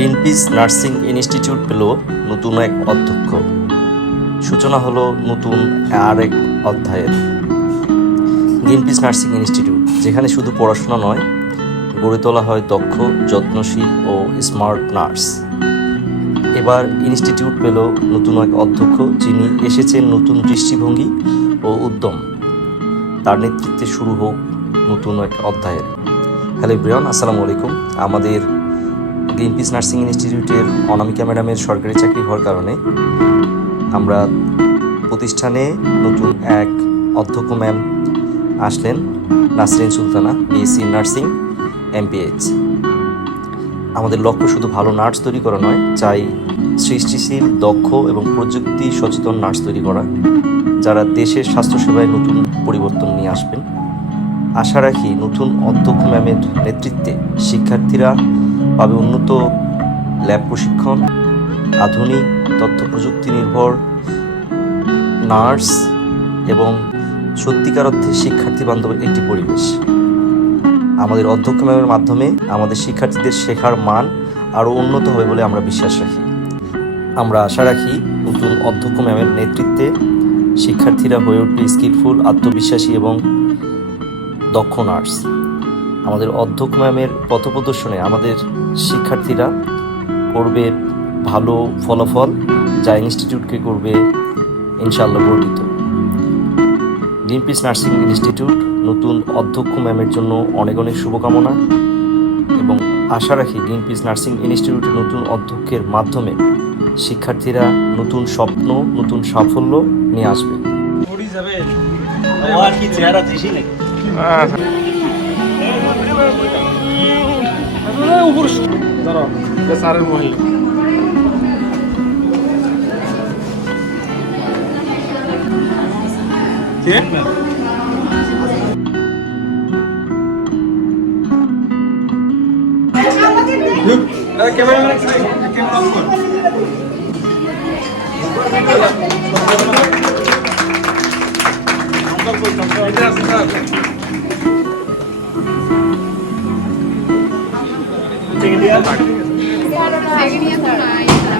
Greenpeace nursing institute পেল নতুন এক অধ্যক্ষ। সূচনা হলো নতুন আরেক অধ্যায়ের। গ্রিনপিস নার্সিং ইনস্টিটিউট, যেখানে শুধু পড়াশোনা নয়, গড়ে তোলা হয় দক্ষ, যত্নশীল ও স্মার্ট নার্স। এবার ইনস্টিটিউট পেল নতুন এক অধ্যক্ষ, যিনি এসেছেন নতুন দৃষ্টিভঙ্গি ও উদ্যম। তার নেতৃত্বে শুরু হোক নতুন এক অধ্যায়ের। হ্যালো এভরিওয়ান, আসসালামু আলাইকুম। আমাদের গ্রিনপিস নার্সিং ইনস্টিটিউটের অনামিকা ম্যাডামের সরকারি চাকরি হওয়ার কারণে আমরা প্রতিষ্ঠানে নতুন এক অধ্যক্ষ ম্যাম আসলেন, Nasrin Sultana, BSc nursing, MPH. আমাদের লক্ষ্য শুধু ভালো নার্স তৈরি করা নয়, চাই সৃষ্টিশীল, দক্ষ এবং প্রযুক্তি সচেতন নার্স তৈরি করা, যারা দেশের স্বাস্থ্যসেবায় নতুন পরিবর্তন নিয়ে আসবেন। আশা রাখি নতুন অধ্যক্ষ ম্যামের নেতৃত্বে শিক্ষার্থীরা পাবে উন্নত ল্যাব প্রশিক্ষণ, আধুনিক তথ্য প্রযুক্তি নির্ভর নার্স এবং সত্যিকার অর্থে শিক্ষার্থী বান্ধব একটি পরিবেশ। আমাদের অধ্যক্ষ ম্যামের মাধ্যমে আমাদের শিক্ষার্থীদের শেখার মান আরও উন্নত হবে বলে আমরা বিশ্বাস রাখি। আমরা আশা রাখি নতুন অধ্যক্ষ ম্যামের নেতৃত্বে শিক্ষার্থীরা হয়ে উঠবে স্কিলফুল, আত্মবিশ্বাসী এবং দক্ষ নার্স। আমাদের অধ্যক্ষ ম্যামের পথপ্রদর্শনে আমাদের শিক্ষার্থীরা করবে ভালো ফলাফল, যা ইনস্টিটিউটকে করবে ইনশাআল্লাহ গর্বিত। গ্রিনপিস নার্সিং ইনস্টিটিউট নতুন অধ্যক্ষ ম্যামের জন্য অনেক অনেক শুভকামনা এবং আশা রাখি গ্রিনপিস নার্সিং ইনস্টিটিউটের নতুন অধ্যক্ষের মাধ্যমে শিক্ষার্থীরা নতুন স্বপ্ন, নতুন সাফল্য নিয়ে আসবে।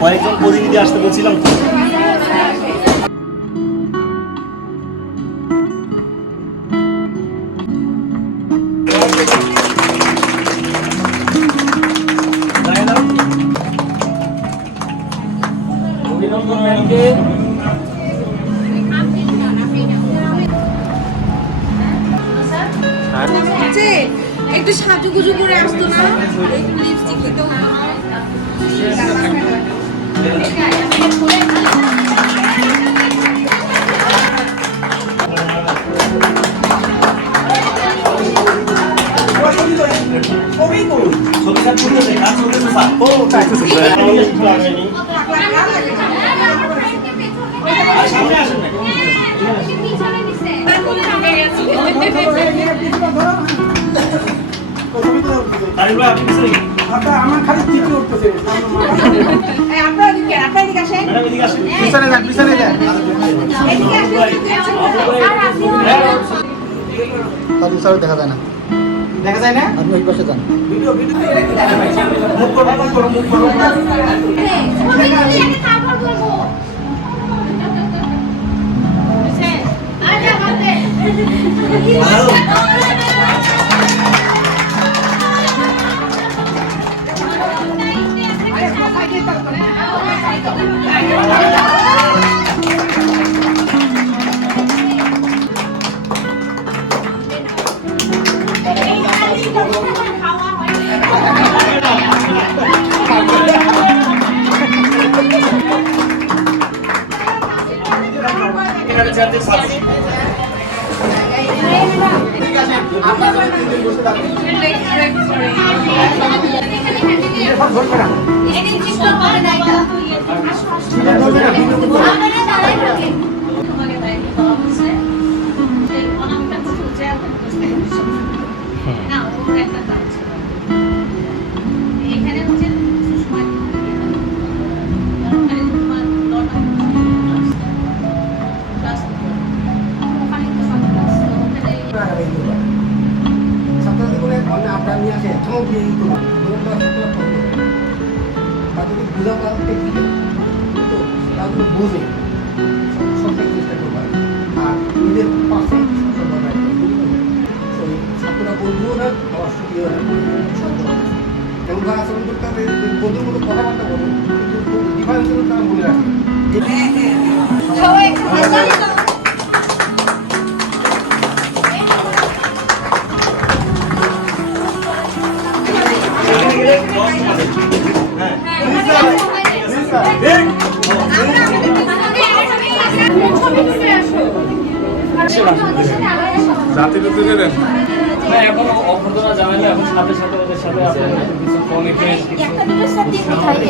কয়েকজন প্রতিনিধি আসতে বলছিলাম। একটু সাজুগুজু করে আসতো না, লিপস্টিক দিতেও আমার খালি চিঠি উঠতেছে। দেখা যায় না, দেখা যায় না। আপনি ওই পাশে যান। বুঝে সবটা চেষ্টা করবা আর নিজের পার্সেন্ট ওই ছাত্ররা বন্ধুও না আবার সুখীও না এমন ভাবে আচরণ করতে হবে বন্ধুর মতো কথাবার্তা বলো কিন্তু ডিফারেন্সগুলো তারা মনে রাখে সবাই একটু হাততালি দাও। জাতিতে তুলে দেন। না এখন অভ্যর্থনা জানাইলে এখন সাথে সাথে ওদের সাথে আপনার কিছু কমিটমেন্ট কিছু ভিডিও করি।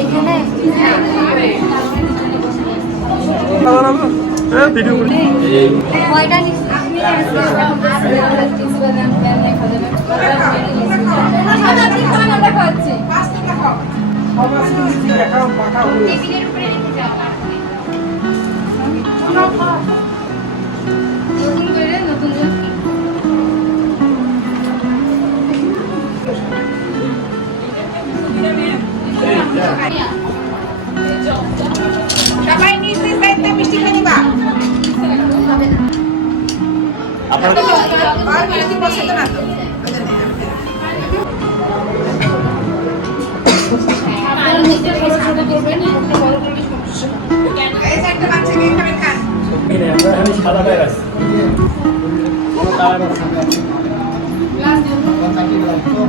নতুন করে নতুন সবাই নিজ নিজ দায়িত্বে মিষ্টি খেয়ে নিবা। আপনারা আর মিষ্টি পছন্দ না তো এই যে একটা বাচ্চাকে এখানে খান। আমরা এখানে সাদা ব্যাগ আছে কোনো কারণ আছে না গ্লাস দিন। চাকরি লাগতো